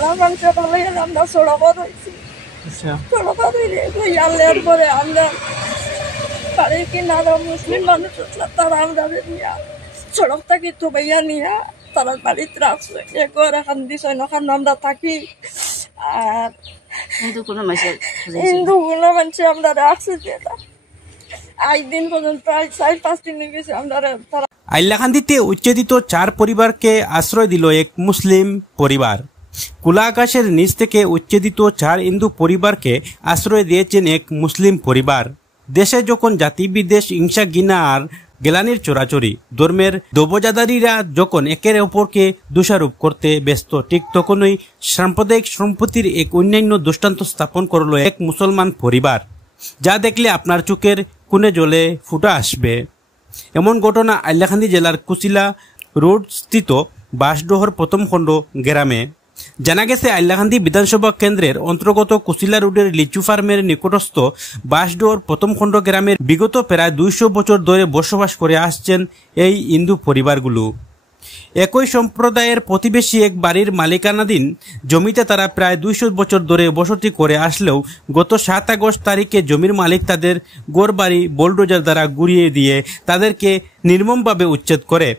আলা মানুষ ভালো আমরা সড়কত হয়েছি। সড়কত ইয়ালের পরে আমরা বাড়ির কিনারা মুসলিম মানুষ তারা আমরা নিয়া সড়ক থাকি তো ভাইয়া নিয়া তারা বাড়িতে রাখছে একবার এখান দিছে ওখানে আমরা থাকি। আর হিন্দু কোনো মানুষ আমরা রাখছে যেটা আজ দিন পর্যন্ত 4-5 দিন হয়ে গেছে আমরা। আইলাকান্দিতে উচ্ছেদিত 4 পরিবারকে আশ্রয় দিল এক মুসলিম পরিবার। খোলা আকাশের নিচ থেকে উচ্ছেদিত 4 হিন্দু পরিবারকে আশ্রয় দিয়েছেন এক মুসলিম পরিবার। দেশে যখন জাতি বিদেশ হিংসা ঘৃণা আর গেলানির চোরাচুরি ধর্মের দবজাদারিরা যখন একের অপরকে দোষারোপ করতে ব্যস্ত, ঠিক তখনই সাম্প্রদায়িক সম্পত্তির এক অন্যান্য দৃষ্টান্ত স্থাপন করল এক মুসলমান পরিবার, যা দেখলে আপনার চোখের কোণে জলে ফুটা আসবে। এমন ঘটনা আইলাকান্দি জেলার কুচিলা রোড স্থিত বাঁশডোহর প্রথম খণ্ড গ্রামে। জানা গেছে, আইলাকান্দি বিধানসভা কেন্দ্রের অন্তর্গত কুচিলা রোডের লিচু ফার্মের নিকটস্থ বাঁশডোহর প্রথম খণ্ড গ্রামের বিগত প্রায় 200 বছর ধরে বসবাস করে আসছেন এই হিন্দু পরিবারগুলো। একই সম্প্রদায়ের প্রতিবেশী এক বাড়ির মালিকানাধীন জমিতে তারা প্রায় 200 বছর ধরে বসতি করে আসলেও গত 7 আগস্ট তারিখে জমির মালিক তাদের গড়বাড়ি বোলডোজার দ্বারা গুড়িয়ে দিয়ে তাদেরকে নির্মমভাবে উচ্ছেদ করে।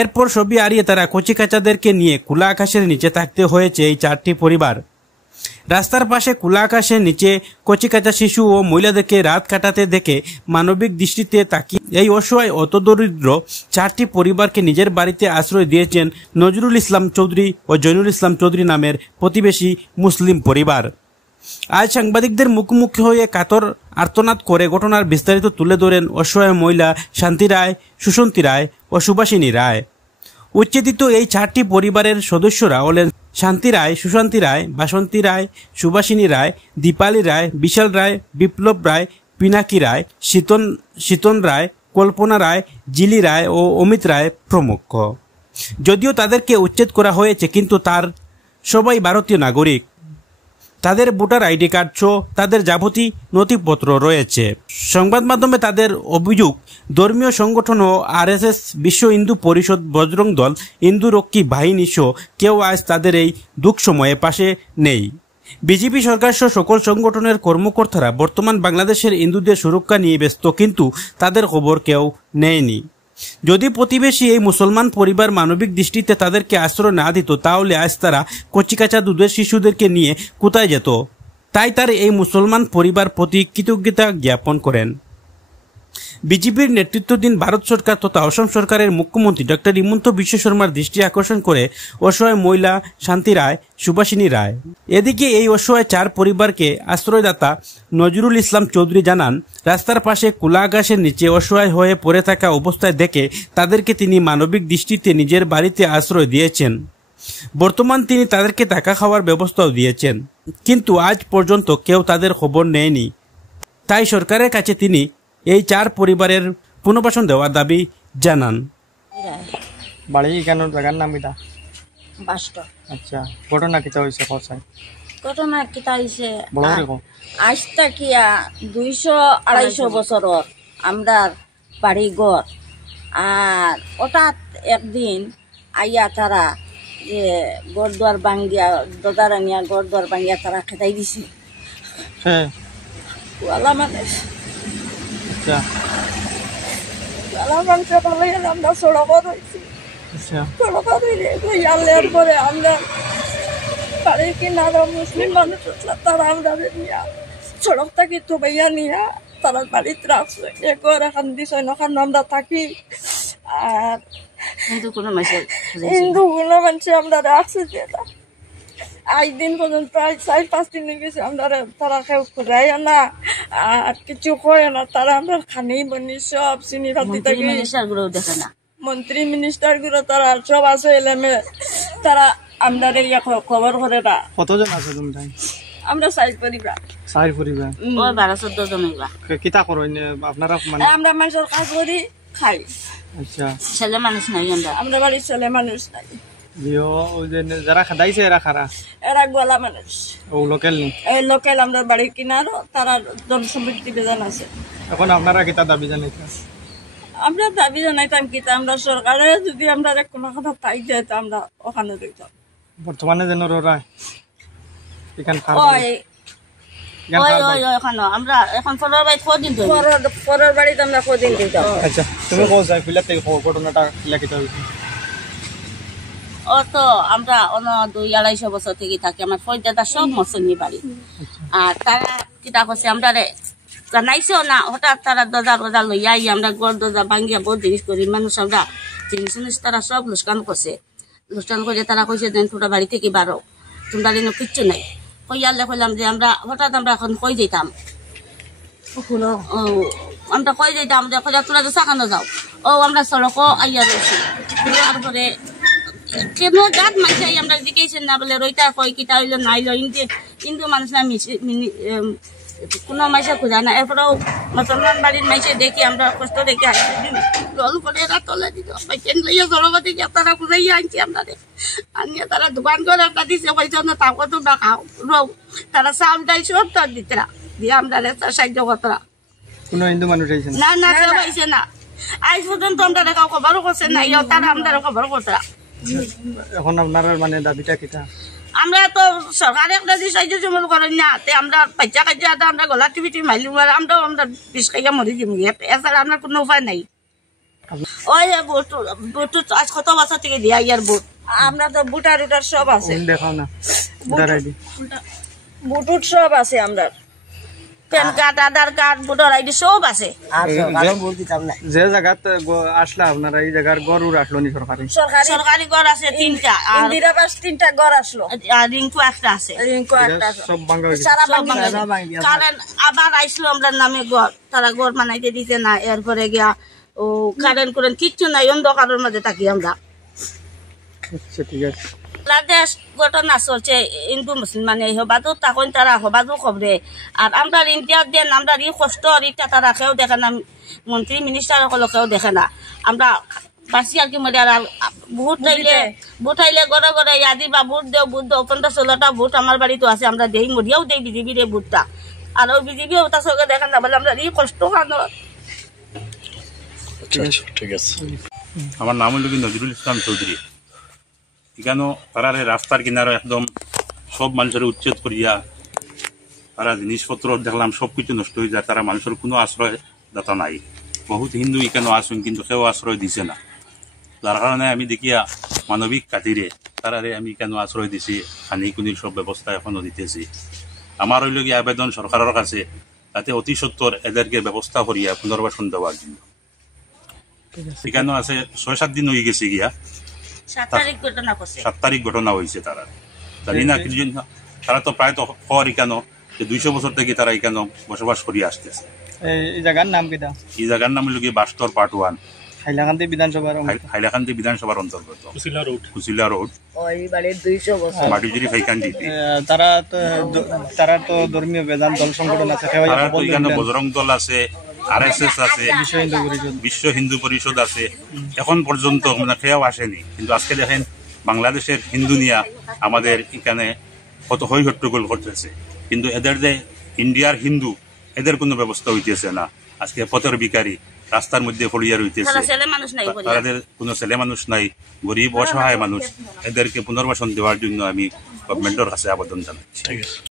এরপর সবই হারিয়ে তারা কচিকাচাদেরকে নিয়ে খোলা আকাশের নিচে থাকতে হয়েছে এই 4টি পরিবার। রাস্তার পাশে খোলা আকাশের নিচে কচিকাচা শিশু ও মহিলাদেরকে রাত কাটাতে দেখে মানবিক দৃষ্টিতে তাকিয়ে এই অসহায় অতদরিদ্র 4টি পরিবারকে নিজের বাড়িতে আশ্রয় দিয়েছেন নজরুল ইসলাম চৌধুরী ও জৈনুল ইসলাম চৌধুরী নামের প্রতিবেশী মুসলিম পরিবার। আজ সাংবাদিকদের মুখোমুখি হয়ে কাতর আর্তনাদ করে ঘটনার বিস্তারিত তুলে ধরেন অসহায় মহিলা শান্তি রায়, সুশান্তি রায় ও সুভাষিনী রায়। উচ্ছেদিত এই 4টি পরিবারের সদস্যরা হলেন শান্তি রায়, সুশান্তি রায়, বাসন্তী রায়, সুভাষিনী রায়, দীপালি রায়, বিশাল রায়, বিপ্লব রায়, পিনাকি রায়, শীতন রায়, কল্পনা রায়, জিলি রায় ও অমিত রায় প্রমুখ। যদিও তাদেরকে উচ্ছেদ করা হয়েছে, কিন্তু তার সবাই ভারতীয় নাগরিক। তাদের ভোটার আইডি কার্ড সহ তাদের যাবতীয় নথিপত্র রয়েছে। সংবাদ মাধ্যমে তাদের অভিযোগ, ধর্মীয় সংগঠন ও RSS, বিশ্ব হিন্দু পরিষদ, বজরং দল, হিন্দু রক্ষী বাহিনী সহ কেউ আজ তাদের এই দুঃখ সময়ে পাশে নেই। বিজেপি সরকার সহ সকল সংগঠনের কর্মকর্তারা বর্তমান বাংলাদেশের হিন্দুদের সুরক্ষা নিয়ে ব্যস্ত, কিন্তু তাদের খবর কেউ নেয়নি। যদি প্রতিবেশী এই মুসলমান পরিবার মানবিক দৃষ্টিতে তাদেরকে আশ্রয় না দিত, তাহলে আজ তারা কচিকাচা দুধের শিশুদেরকে নিয়ে কোথায় যেত? তাই তার এই মুসলমান পরিবার প্রতি কৃতজ্ঞতা জ্ঞাপন করেন। বিজেপির নেতৃত্বাধীন ভারত সরকার তথা অসম সরকারের মুখ্যমন্ত্রী ডক্টর হিমন্ত বিশ্ব শর্মার দৃষ্টি আকর্ষণ করে অসহায় মহিলা শান্তি রায়, সুভাষিনী রায়। এদিকে এই অসহায় 4 পরিবারকে আশ্রয়দাতা নজরুল ইসলাম চৌধুরী জানান, রাস্তার পাশে খোলা আকাশের নিচে অসহায় হয়ে পড়ে থাকা অবস্থায় দেখে তাদেরকে তিনি মানবিক দৃষ্টিতে নিজের বাড়িতে আশ্রয় দিয়েছেন। বর্তমান তিনি তাদেরকে থাকা খাওয়ার ব্যবস্থাও দিয়েছেন, কিন্তু আজ পর্যন্ত কেউ তাদের খবর নেয়নি। তাই সরকারের কাছে তিনি এই 4 পরিবারের পুনর্বাসন দেওয়ার দাবি জানান। বাড়ি কেন জায়গার নাম কিটা? বাসটা। আচ্ছা, ঘটনা কিটা হইছে কোথায়? ঘটনা কিটা হইছে আজ তাকিয়া 200-250 বছর আমরা বাড়ি ঘর। আর হঠাৎ একদিন আইয়া তারা যে ঘর দুয়ার ভাঙ্গিয়া দদারা নিয়া ঘর দুয়ার ভাঙ্গিয়া তারা খেতাই দিছে। হ্যাঁ, ওয়ালা মানুষ। আচ্ছা, ওয়ালা মানুষ ভালো আমরা সড়কত হয়েছি। আচ্ছা, সড়কত ইয়ালের পরে আমরা বাড়ির কিনারা মুসলিম মানুষ তারা আমরা নিয়া সড়ক থাকি তো ভাইয়া নিয়া তারা বাড়িতে রাখছে একবার এখান দিছে ওখানে আমরা থাকি। আর হিন্দু কোনো মানুষ আমরা রাখছে যেটা আজ দিন পর্যন্ত 4-5 দিন হয়ে গেছে আমরা তারা কেউ ঘুরাই না আর কিছু করে না। তারা আমরা খানি বনি সব চিনি ভাতি থাকি। মন্ত্রী মিনিস্টার গুলো তারা সব আছে এলেমে, তারা আমরা খবর করে না। কতজন আছে তোমরা? আমরা 4 পরিবার। 4 পরিবার? 12-14 জন হইবা। কিতা করেন আপনারা? মানে আমরা মানুষের কাজ করি, খাই। আচ্ছা, ছেলে মানুষ নাই আমরা বাড়ির ছেলে মানুষ নাই। যারা খাদাইছে এরা খারা? এরা গোলা মানুষ। ও লোকাল নি? এই লোকাল আমরা বাড়ির কিনারও তারা জনসম্পত্তি বেজান আছে। এখন আপনারা কিতা দাবি জানাইছেন? আমরা দাবি জানাইতাম কিতা আমরা সরকারে যদি আমরা কোনো কথা পাই যায় তো আমরা ওখানে দিতাম। বর্তমানে যেন রায় এখান ওই এখন আমরা এখন ফলোর বাড়ি কদিন ধরে পরের বাড়িতে আমরা কদিন দিতাম আচ্ছা তুমি কোন যাই ফিলার থেকে ঘটনাটা লেখিত হয়েছে ও তো আমরা 2-2.5 বছর থেকে থাকি আমার ফৌজদাদা সব মসনি বাড়ি আর তারা কিতা করছে আমরা জানাইছো না হঠাৎ তারা দরজা লইয়া আমরা গড় দরজা ভাঙ্গিয়া বহুত জিনিস করি মানুষ আমরা জিনিস তারা সব লোকসান করছে লোকসান করে তারা কইছে দেন তোরা বাড়ি থেকে বারো তোমরা কিচ্ছু নাই কইয়ালে কইলাম যে আমরা হঠাৎ আমরা এখন কই যেতাম আমরা কই যেতাম যে তোরা তো চাকানো যাও আমরা সড়কও আইয়া রয়েছি তারপরে কেন জাত মানুষ আমরা জিজ্ঞাসা না বলে রইতা কই কিতা হইলো না হইলো হিন্দু মানুষ না কোনো মাইসে খোঁজা না এরপরেও মুসলমান বাড়ির মাইসে দেখি আমরা কষ্ট দেখে জল করে এরা তলে দিত বাইকেন লইয়া জলপতি গিয়ে তারা খুঁজাইয়া আনছি আমরা আনিয়ে তারা দোকান করে একটা দিছে পয়সা না তাও তোমরা খাও রও তারা চাউল ডাল সব তোর দিতরা দিয়ে আমরা সাহায্য করতরা কোনো হিন্দু মানুষ আইছে না না কেউ আইছে না আজ পর্যন্ত আমরা কাউ খবরও করছে না তারা আমরা খবর করতরা এখন আপনার মানে দাবিটা কিটা আমরা তো সরকারে একটা যে সাহায্য জমল করেন না তে আমরা বাচ্চা কাচ্চা আমরা গলা টিভি মাইলুম আর আমরা বিষ খাইয়া মরি দিম এছাড়া আপনার কোনো উপায় নাই ওই বুট আজ কত বছর থেকে দিয়া ইয়ার বুট আমরা তো বুটার উটার সব আছে দেখাও না ভোটার আইডি বুটুট সব আছে আমরা প্যান কার্ড আধার কার্ড ভোটার আইডি সব আছে যে জায়গাত আসলা আপনারা এই জায়গার গরু রাখলো নি সরকারি সরকারি ঘর আছে 3টা আর ইন্দিরা বাস 3টা ঘর আসলো আর রিঙ্কু একটা আছে রিঙ্কু একটা সব ভাঙা হয়েছে সারা সব বাঙালি। কারণ আবার আইসলো আমরা নামে ঘর তারা ঘর বানাইতে দিতে না এরপরে গিয়া ও কারেন্ট করেন কিচ্ছু নাই অন্ধকারের মাঝে থাকি আমরা আচ্ছা ঠিক আছে বাংলাদেশ ঘটনা চলছে হিন্দু মুসলমান হবাদু তখন তারা হবাদু খবরে আর আমরা ইন্ডিয়ার দেন আমরা ই কষ্ট ইটা তারা কেউ দেখে না মন্ত্রী মিনিস্টার সকল কেউ দেখে না আমরা বাসি আর কি মরে আর ভোট আইলে ঘরে ঘরে ইয়াদি বা ভোট দেও 15-16টা ভোট আমার বাড়িতে আছে আমরা দেই মরিয়াও দেই বিজেপির এই ভোটটা আর ওই বিজেপি তার সঙ্গে দেখেন না বলে আমরা ই কষ্ট খানো ঠিক আছে আমার নাম হল নজরুল ইসলাম চৌধুরী এখানে তারা রাস্তার কিনারে একদম সব মানুষের উচ্ছেদ করিয়া তারা জিনিসপত্র দেখলাম সবকিছু নষ্ট হয়ে যায় তারা মানুষের কোনো আশ্রয় দাতা নাই বহুত হিন্দু এখানে আসুন কিন্তু কেউ আশ্রয় দিছে না যার কারণে আমি দেখিয়া মানবিক কাতিরে তারারে আমি কেন আশ্রয় দিছি হানিকুনির সব ব্যবস্থা এখনো দিতেছি আমার হইল গিয়ে আবেদন সরকারের কাছে তাতে অতি সত্তর এদেরকে ব্যবস্থা করিয়া পুনর্বাসন দেওয়ার জন্য এখানে আছে 6-7 দিন হয়ে গেছে গিয়া 7 তারিখ ঘটনা হয়েছে তারা জানি না কিছু তারা তো প্রায় তো হওয়ার এখানে 200 বছর থেকে তারা এখানে বসবাস করিয়া আসতেছে এই জায়গার নাম কিটা এই জায়গার নাম হল গিয়ে বাস্তর পার্ট 1 হাইলাকান্দি বিধানসভার অন্তর্গত কুচিলা রোড মাটিজুরি ফাইকান্দি তারা তো ধর্মীয় বেদান্ত দল সংগঠন আছে তারা তো এখানে বজরং দল আছে RSS আছে বিশ্ব হিন্দু পরিষদ আছে এখন পর্যন্ত মানে কেউ আসেনি কিন্তু আজকে দেখেন বাংলাদেশের হিন্দু নিয়া আমাদের এখানে কত হই হট্টগোল করতেছে কিন্তু এদের যে ইন্ডিয়ার হিন্দু এদের কোনো ব্যবস্থা হইতেছে না আজকে পথের ভিখারি রাস্তার মধ্যে ফলিয়া রইতেছে তাদের কোনো ছেলে মানুষ নাই গরিব অসহায় মানুষ এদেরকে পুনর্বাসন দেওয়ার জন্য আমি গভর্নমেন্টের কাছে আবেদন জানাচ্ছি।